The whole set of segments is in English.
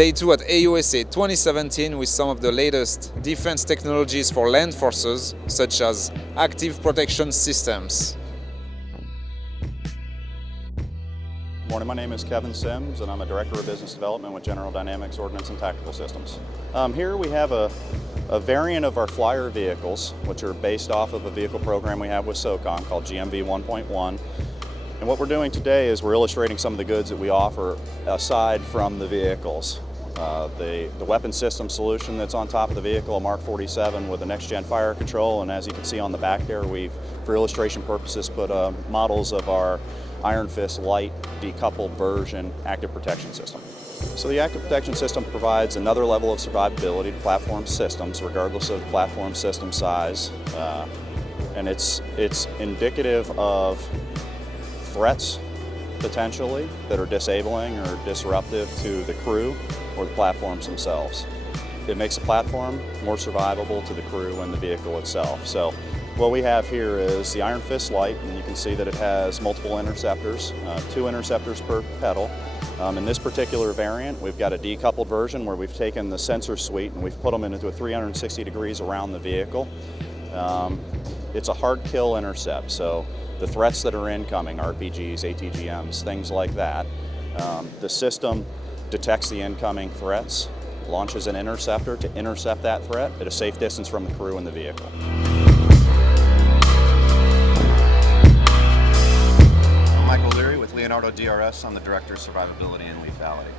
Day 2 at AUSA 2017 with some of the latest defense technologies for land forces, such as active protection systems. Morning, my name is Kevin Sims and I'm a Director of Business Development with General Dynamics Ordnance and Tactical Systems. Here we have a variant of our flyer vehicles, which are based off of a vehicle program we have with SOCOM called GMV 1.1. And what we're doing today is we're illustrating some of the goods that we offer aside from the vehicles. The weapon system solution that's on top of the vehicle, a Mark 47 with a next-gen fire control, and as you can see on the back there, we've, for illustration purposes, put models of our Iron Fist Light decoupled version active protection system. So the active protection system provides another level of survivability to platform systems, regardless of the platform system size, and it's indicative of threats potentially that are disabling or disruptive to the crew or the platforms themselves. It makes the platform more survivable to the crew and the vehicle itself. So what we have here is the Iron Fist Light, and you can see that it has multiple interceptors, 2 interceptors per pedal. In this particular variant, we've got a decoupled version where we've taken the sensor suite and we've put them into a 360 degrees around the vehicle. It's a hard kill intercept, so the threats that are incoming, RPGs, ATGMs, things like that, the system detects the incoming threats, launches an interceptor to intercept that threat at a safe distance from the crew and the vehicle. I'm Michael Leary with Leonardo DRS. I'm the Director of Survivability and Lethality.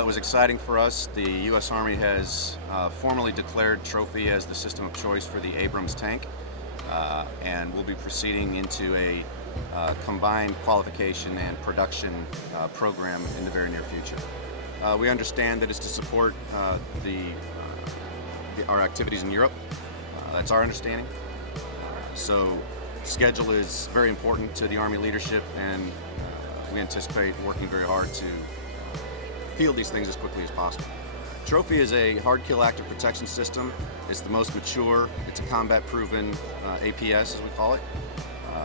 It was exciting for us. The U.S. Army has formally declared Trophy as the system of choice for the Abrams tank. And we'll be proceeding into a combined qualification and production program in the very near future. We understand that it's to support our activities in Europe. That's our understanding. So schedule is very important to the Army leadership, and we anticipate working very hard to field these things as quickly as possible. Trophy is a hard kill active protection system. It's the most mature, it's a combat proven APS as we call it.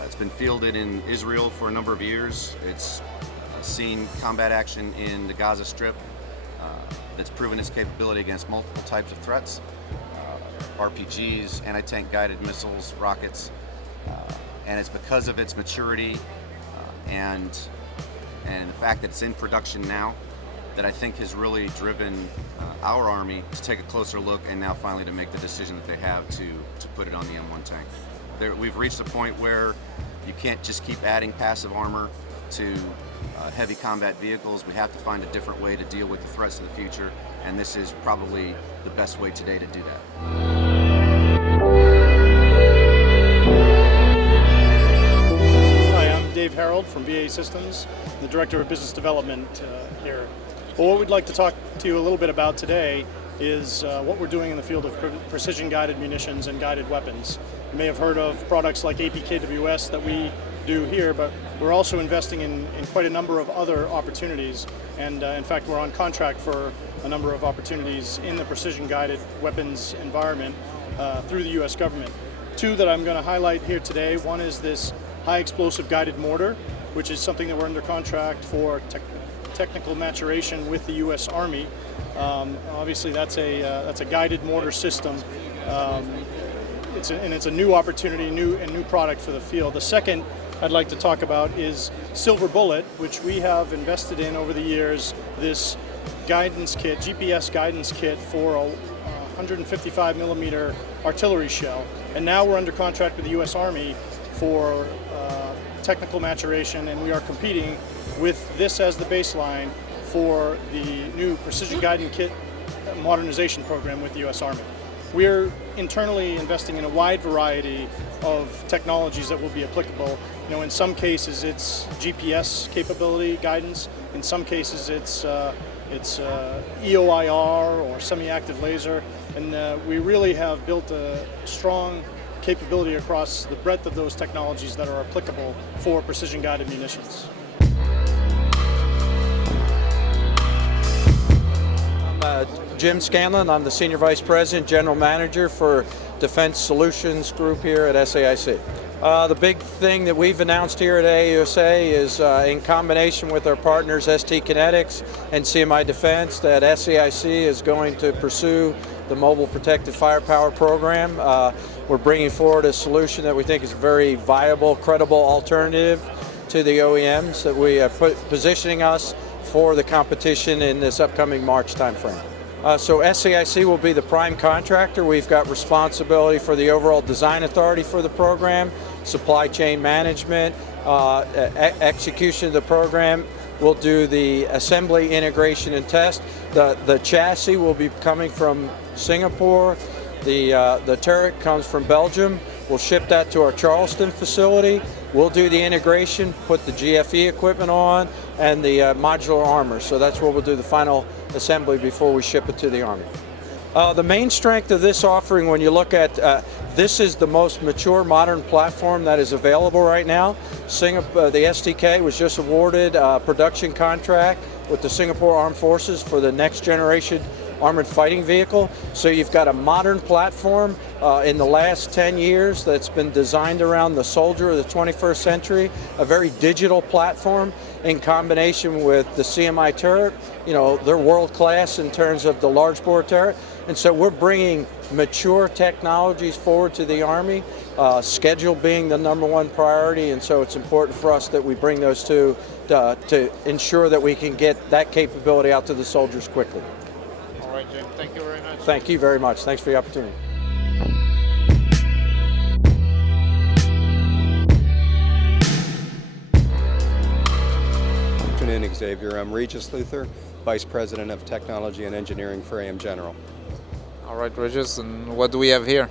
It's been fielded in Israel for a number of years. It's seen combat action in the Gaza Strip. It's proven its capability against multiple types of threats. RPGs, anti-tank guided missiles, rockets. And it's because of its maturity and the fact that it's in production now that I think has really driven our Army to take a closer look and now finally to make the decision that they have to put it on the M1 tank. We've reached a point where you can't just keep adding passive armor to heavy combat vehicles. We have to find a different way to deal with the threats of the future, and this is probably the best way today to do that. Hi, I'm Dave Harold from BAE Systems, the Director of Business Development here. Well, what we'd like to talk to you a little bit about today is what we're doing in the field of precision guided munitions and guided weapons. You may have heard of products like APKWS that we do here, but we're also investing in quite a number of other opportunities, and in fact we're on contract for a number of opportunities in the precision guided weapons environment through the US government. 2 that I'm going to highlight here today. One is this high explosive guided mortar, which is something that we're under contract for technical maturation with the U.S. Army. Obviously that's a guided mortar system. It's a new opportunity, new product for the field. The second I'd like to talk about is Silver Bullet, which we have invested in over the years, this guidance kit, GPS guidance kit for a 155 millimeter artillery shell. And now we're under contract with the U.S. Army for technical maturation, and we are competing with this as the baseline for the new precision guiding kit modernization program with the U.S. Army. We're internally investing in a wide variety of technologies that will be applicable. You know, in some cases it's GPS capability guidance, in some cases it's EOIR or semi-active laser, and we really have built a strong capability across the breadth of those technologies that are applicable for precision guided munitions. I'm Jim Scanlon. I'm the Senior Vice President, General Manager for Defense Solutions Group here at SAIC. The big thing that we've announced here at AUSA is in combination with our partners ST Kinetics and CMI Defense that SAIC is going to pursue the Mobile Protected Firepower program. We're bringing forward a solution that we think is a very viable, credible alternative to the OEMs that we are positioning us for the competition in this upcoming March timeframe. So SAIC will be the prime contractor. We've got responsibility for the overall design authority for the program, supply chain management, execution of the program. We'll do the assembly, integration, and test. The chassis will be coming from Singapore. The turret comes from Belgium. We'll ship that to our Charleston facility. We'll do the integration, put the GFE equipment on, and the modular armor. So that's where we'll do the final assembly before we ship it to the Army. The main strength of this offering, when you look at this, is the most mature modern platform that is available right now. The STK was just awarded a production contract with the Singapore Armed Forces for the next generation armored fighting vehicle. So you've got a modern platform in the last 10 years that's been designed around the soldier of the 21st century, a very digital platform in combination with the CMI turret. You know, they're world class in terms of the large bore turret. And so we're bringing mature technologies forward to the Army, schedule being the #1 priority, and so it's important for us that we bring those two to ensure that we can get that capability out to the soldiers quickly. All right, Jim, thank you very much. Thank you very much. Thanks for the opportunity. Good afternoon, Xavier. I'm Regis Luther, Vice President of Technology and Engineering for AM General. All right, Regis, and what do we have here?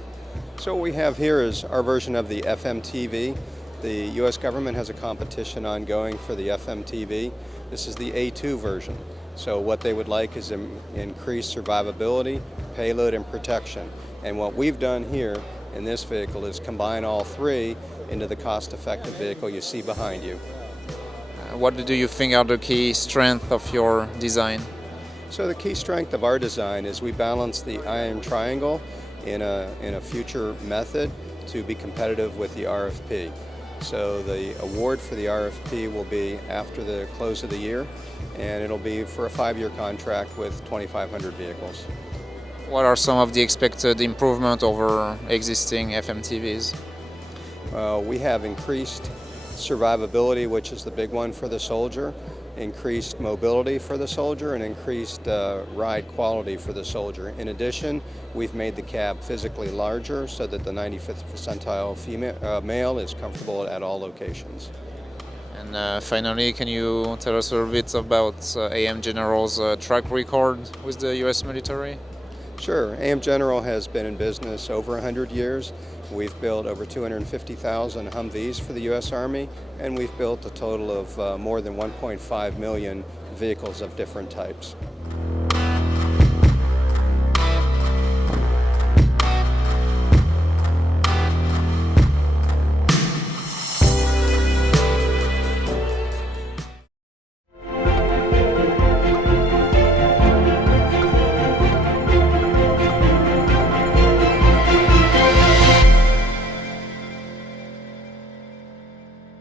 So what we have here is our version of the FMTV. The U.S. government has a competition ongoing for the FMTV. This is the A2 version. So what they would like is increased survivability, payload, and protection. And what we've done here in this vehicle is combine all three into the cost-effective vehicle you see behind you. What do you think are the key strengths of your design? So the key strength of our design is we balance the iron triangle in a future method to be competitive with the RFP. So the award for the RFP will be after the close of the year, and it'll be for a 5-year contract with 2,500 vehicles. What are some of the expected improvement over existing FMTVs? We have increased survivability, which is the big one for the soldier, increased mobility for the soldier, and increased ride quality for the soldier. In addition, we've made the cab physically larger so that the 95th percentile male is comfortable at all locations. And finally, can you tell us a little bit about AM General's track record with the U.S. military? Sure. AM General has been in business over 100 years. We've built over 250,000 Humvees for the U.S. Army, and we've built a total of more than 1.5 million vehicles of different types.